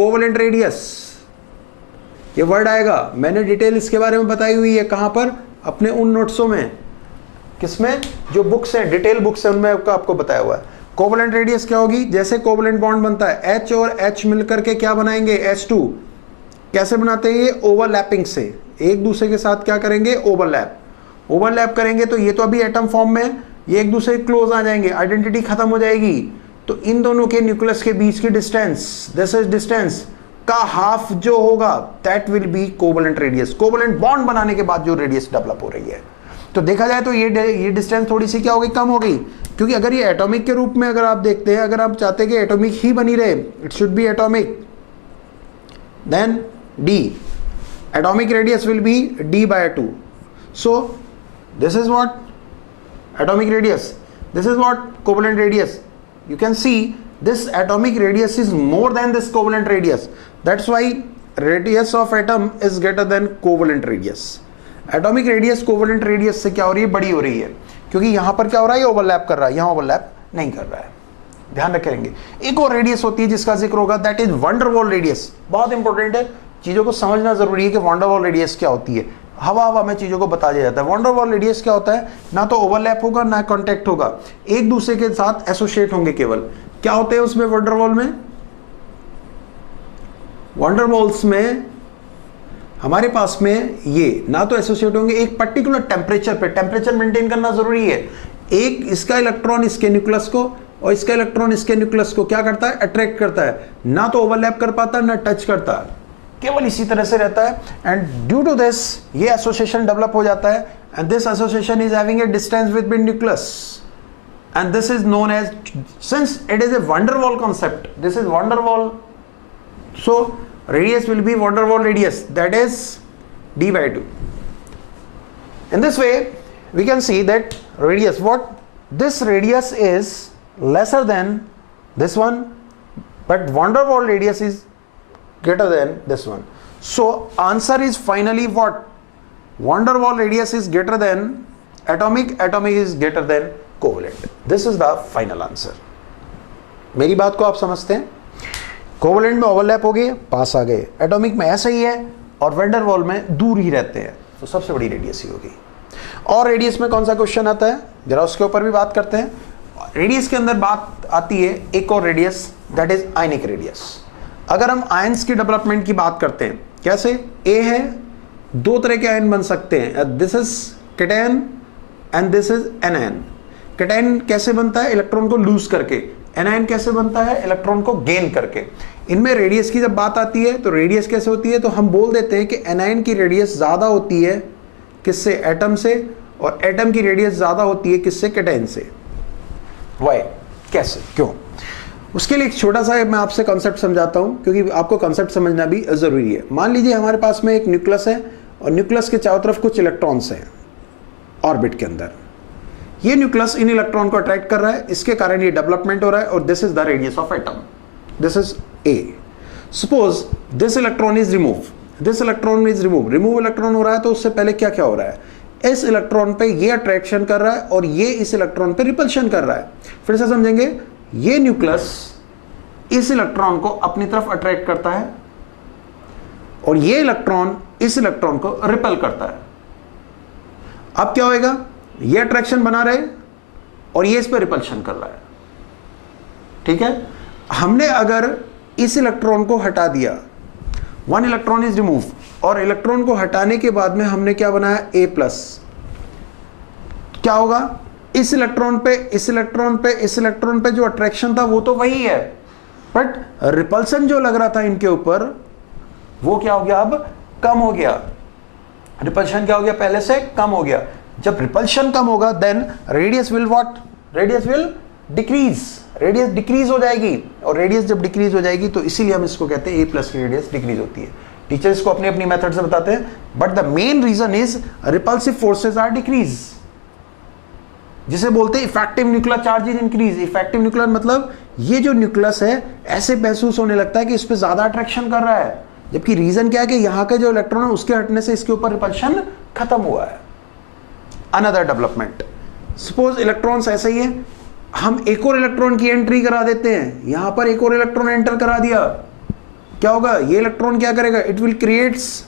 Covalent radius, ये word आएगा। मैंने डिटेल इसके बारे में बताई हुई है, कहां पर, अपने उन नोट्सों में, किसमें, जो बुक्स हैं, डिटेल बुक्स हैं, उनमें आपको बताया हुआ है। कोवलेंट रेडियस क्या होगी, जैसे कोवलेंट बॉन्ड बनता है, H और H मिलकर के क्या बनाएंगे, H2। कैसे बनाते हैं ये, ओवरलैपिंग से, एक दूसरे के साथ क्या करेंगे, ओवरलैप करेंगे। तो ये तो अभी एटम फॉर्म में, ये एक दूसरे के क्लोज आ जाएंगे, आइडेंटिटी खत्म हो जाएगी। तो इन दोनों के न्यूक्लियस के बीच की डिस्टेंस, दिस इज डिस्टेंस का हाफ जो होगा, that will be covalent radius. Covalent bond बनाने के बाद जो रेडियस डेवलप हो रही है, तो देखा जाए तो ये डिस्टेंस थोड़ी सी क्या हो गई, कम हो गई। क्योंकि अगर ये एटॉमिक के रूप में अगर आप देखते हैं, अगर आप चाहते हैं कि एटॉमिक ही बनी रहे, it should be atomic, then d, atomic radius will be d/2. So this is what atomic radius, this is what covalent radius. You can see this atomic radius is more than this covalent radius. That's why radius of atom is greater than covalent radius. Atomic radius covalent radius से क्या हो रही है, बड़ी हो रही है, क्योंकि यहां पर क्या हो रहा है, ये ओवरलैप कर रहा है, यहां ओवरलैप नहीं कर रहा है। ध्यान रखेंगे। एक और रेडियस होती है जिसका जिक्र होगा, दैट इज वंडरवॉल रेडियस। बहुत इंपॉर्टेंट है, चीजों को समझना जरूरी है कि वंडरवॉल रेडियस क्या होती है। हवा में चीजों को बता दिया जाता है। वंडरवॉल रेडियस क्या होता है, ना तो ओवरलैप होगा ना कांटेक्ट होगा, एक दूसरे के साथ एसोसिएट होंगे केवल। क्या होते हैं उसमें वंडरवॉल में, वंडरवॉल्स में हमारे पास में ये ना तो एसोसिएट होंगे, एक पर्टिकुलर टेम्परेचर पे, टेम्परेचर मेंटेन करना जरूरी है। एक इसका इलेक्ट्रॉन इसके न्यूक्लियस को और इसका इलेक्ट्रॉन इसके न्यूक्लियस को क्या करता है, अट्रैक्ट करता है, ना तो ओवरलैप कर पाता है ना टच करता है, केवल इसी तरह से रहता है। एंड ड्यू टू दिस ये एसोसिएशन डेवलप हो जाता है, and this association is having a distance between nucleus, and this is known as, since it is a van der Waal concept, this is van der Waal, so radius will be van der Waals radius, that is d/2. In this way we can see that radius, what this radius is lesser than this one, but van der Waals radius is greater than this one. So answer is finally what, van der Waals radius is greater than atomic, atomic is greater than covalent. This is the final answer. मेरी बात को आप समझते हैं? Covalent में overlap हो गए, पास आ गए, एटॉमिक में ऐसा ही है, और वैन वॉल में दूर ही रहते हैं, तो सबसे बड़ी रेडियस ही होगी। और रेडियस में कौन सा क्वेश्चन आता है, जरा उसके ऊपर भी बात करते हैं। रेडियस के अंदर बात आती है एक और radius, that is ionic radius. अगर हम आयंस की डेवलपमेंट की बात करते हैं, कैसे, ए है, दो तरह के आयन बन सकते हैं, this is cation and this is anion. Cation कैसे बनता है, इलेक्ट्रॉन को लूज करके, एनायन कैसे बनता है, इलेक्ट्रॉन को गेन करके। इनमें रेडियस की जब बात आती है तो रेडियस कैसे होती है, तो हम बोल देते हैं कि एनायन की रेडियस ज्यादा होती है किससे, एटम से, और एटम की रेडियस ज्यादा होती है किससे, केटायन से। वाई, कैसे, क्यों? उसके लिए एक छोटा सा मैं आपसे कॉन्सेप्ट समझाता हूं, क्योंकि आपको कॉन्सेप्ट समझना भी जरूरी है। मान लीजिए हमारे पास में एक न्यूक्लियस है, और न्यूक्लियस के चारों तरफ कुछ इलेक्ट्रॉन्स हैं ऑर्बिट के अंदर। ये न्यूक्लियस इन इलेक्ट्रॉन को अट्रैक्ट कर रहा है, इसके कारण ये डेवलपमेंट हो रहा है, और this is the radius of atom, this is a. Suppose this electron is remove, this electron is remove electron हो रहा है, तो उससे पहले क्या क्या हो रहा है, इस इलेक्ट्रॉन पे ये अट्रैक्शन कर रहा है और ये इस इलेक्ट्रॉन पे रिपल्शन कर रहा है। फिर से समझेंगे, ये न्यूक्लियस इस इलेक्ट्रॉन को अपनी तरफ अट्रैक्ट करता है, और ये इलेक्ट्रॉन इस इलेक्ट्रॉन को रिपेल करता है। अब क्या होएगा, ये अट्रैक्शन बना रहे और ये इस पर रिपल्शन कर रहा है, ठीक है। हमने अगर इस इलेक्ट्रॉन को हटा दिया, वन इलेक्ट्रॉन इज रिमूव, और इलेक्ट्रॉन को हटाने के बाद में हमने क्या बनाया, ए प्लस, क्या होगा, इस इलेक्ट्रॉन पे इस इलेक्ट्रॉन पे इस इलेक्ट्रॉन पे जो अट्रैक्शन था वो तो वही है, बट रिपल्सन जो लग रहा था इनके ऊपर वो क्या हो गया, अब कम हो गया। रिपल्शन क्या हो गया, पहले से कम हो गया। जब रिपल्शन कम होगा then radius will what, radius will decrease, radius decrease हो जाएगी, और रेडियस जब डिक्रीज हो जाएगी तो इसीलिए हम इसको कहते हैं ए प्लस की रेडियस डिक्रीज होती है। टीचर्स को अपनी अपनी मेथड से बताते हैं, but the main reason is repulsive forces are decrease, जिसे बोलते हैं effective nuclear charge is increase. Effective nuclear मतलब ये जो न्यूक्लियस है ऐसे महसूस होने लगता है कि इस पे ज्यादा अट्रैक्शन कर रहा है, जबकि रीजन क्या है कि यहाँ का जो इलेक्ट्रॉन है उसके हटने से इसके ऊपर रिपल्शन खत्म हुआ है। अनदर डेवलपमेंट, सपोज इलेक्ट्रॉन्स ऐसा ही है, हम एक और इलेक्ट्रॉन की एंट्री करा देते हैं, यहां पर एक और इलेक्ट्रॉन एंटर करा दिया, क्या होगा, ये इलेक्ट्रॉन क्या करेगा, it will creates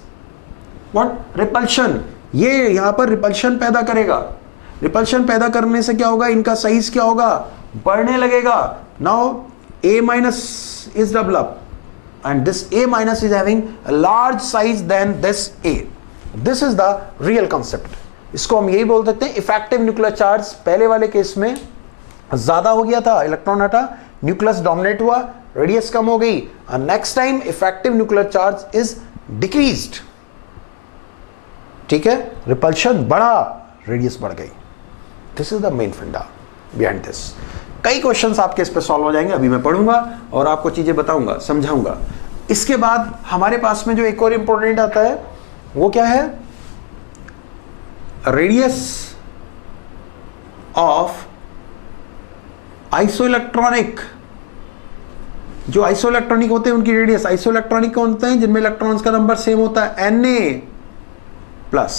what, repulsion. ये यहां पर रिपल्शन पैदा करेगा। रिपल्शन पैदा करने से क्या होगा, इनका साइज क्या होगा, बढ़ने लगेगा। Now A minus is developed and this A minus is having a large size than this A. This is the real concept. इसको हम यही बोल सकते हैं इफेक्टिव न्यूक्लियर चार्ज। पहले वाले केस में ज्यादा हो गया था, इलेक्ट्रॉन हटा, न्यूक्लियस डोमिनेट हुआ, रेडियस कम हो गई। Next time effective nuclear charge is decreased, ठीक है, रिपल्शन बढ़ा, रेडियस बढ़ गई। दिस इज द मेन फंडा बिहाइंड दिस। कई क्वेश्चंस आपके इस पे सॉल्व हो जाएंगे, अभी मैं पढ़ूंगा और आपको चीजें बताऊंगा, समझाऊंगा। इसके बाद हमारे पास में जो एक और इंपॉर्टेंट आता है वो क्या है, रेडियस ऑफ आइसोइलेक्ट्रॉनिक। जो आइसोइलेक्ट्रॉनिक होते हैं उनकी रेडियस, आइसोइलेक्ट्रॉनिक कौन होते हैं, जिनमें इलेक्ट्रॉन्स का नंबर सेम होता है Na plus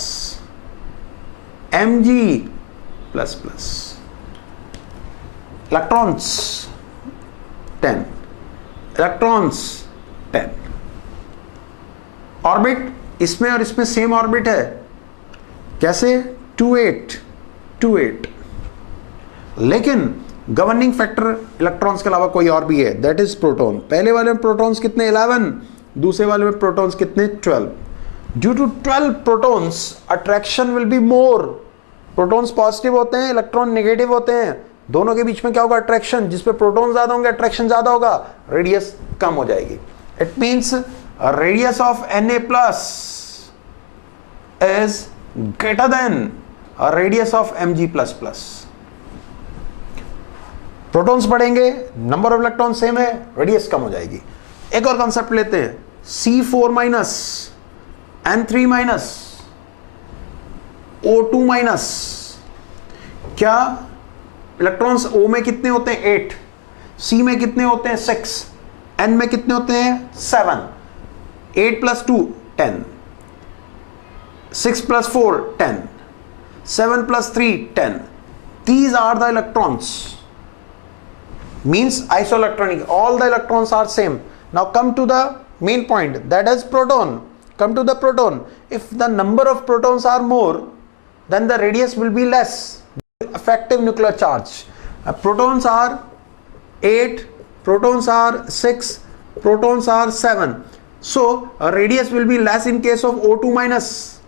Mg plus plus, electrons 10, electrons 10। Orbit इसमें और इसमें सेम ऑर्बिट है, कैसे, 2 8 2 8। लेकिन गवर्निंग फैक्टर इलेक्ट्रॉन्स के अलावा कोई और भी है, दैट इज प्रोटॉन। पहले वाले में प्रोटॉन्स कितने, 11, दूसरे वाले में प्रोटॉन्स कितने, 12। Due to 12 protons attraction will be more. Protons positive होते हैं, इलेक्ट्रॉन नेगेटिव होते हैं, दोनों के बीच में क्या होगा, अट्रैक्शन। जिस पे प्रोटॉन ज्यादा होंगे अट्रैक्शन ज्यादा होगा, रेडियस कम हो जाएगी। It means radius of Na plus is greater than radius of Mg plus plus. Protons बढ़ेंगे, नंबर ऑफ इलेक्ट्रॉन सेम है, रेडियस कम हो जाएगी। एक और कॉन्सेप्ट लेते हैं, C4 minus N3 minus O2 minus. क्या इलेक्ट्रॉन्स O में कितने होते हैं, 8, C में कितने होते हैं, 6, N में कितने होते हैं, 7। 8 plus 2 10, 6 plus 4 10, 7 plus 3 10। These are the electrons. Means isoelectronic, all the electrons are same. Now come to the main point, that is proton. Come to the proton. If the number of protons are more, then the radius will be less. Effective nuclear charge. Protons are 8, protons are 6, protons are 7. So a radius will be less in case of O2 minus,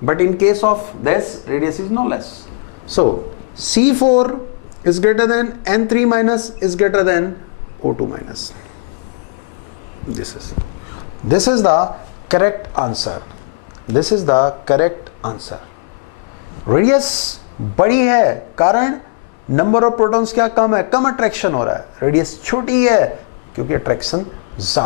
but in case of this, radius is no less. So C4 is greater than N3 minus is greater than O2 minus. This is the correct answer. This is the correct answer. Radius बड़ी है, कारण number of protons क्या कम है, कम attraction हो रहा है। Radius छोटी है क्योंकि अट्रैक्शन ज्यादा